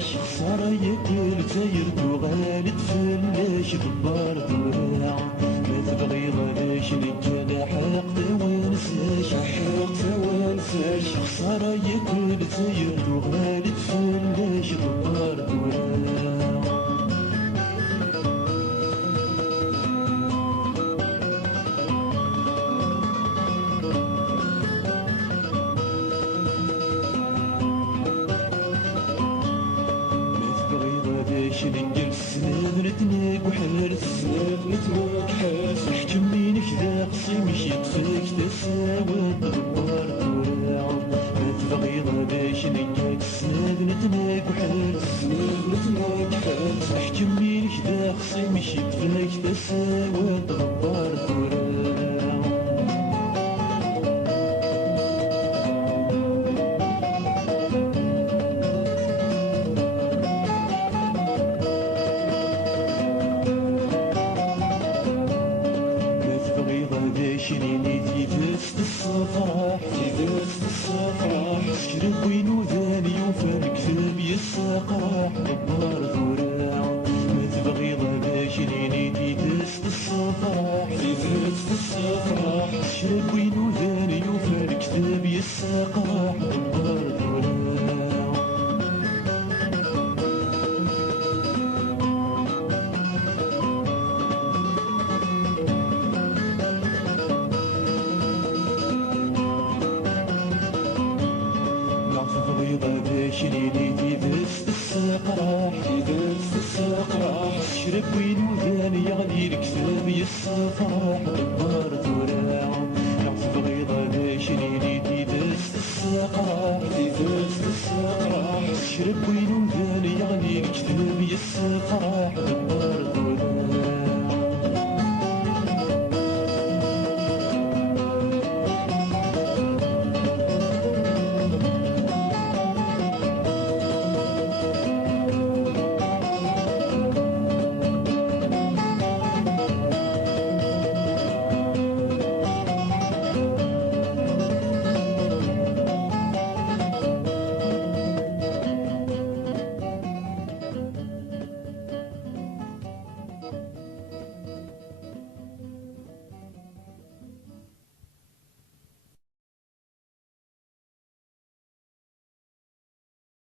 ونساش خسارة ياكل زاير تغالد فلاش دبار دراع ما تبغي غلاش نجا حق ونساش حق ونساش خسارة ياكل زاير تغالد فلاش دبار دراع نقل سناب نتناك وحارس سناب نتناك حارس نحكم مينك ذا قصيم يطفيك تساوى دبار دراع ما تبغي باش نقل سناب نتناك وحارس سناب نتناك حارس نحكم مينك ذا قصيم يطفيك تساوى دبار دراع شريني في فاست الصفراح في فاست الصفراح شرب وينو ثاني وفرق كتاب يساق راح دبار ذراع ما تبغي ضبا شريني في فاست الصفراح في فاست الصفراح شرب وينو ثاني وفرق كتاب يساق راح دبار ذراع شريني في فاست الساق راح في فاست الساق راح شرب وين وذاني يغلي الكتاب يسافر راح دبار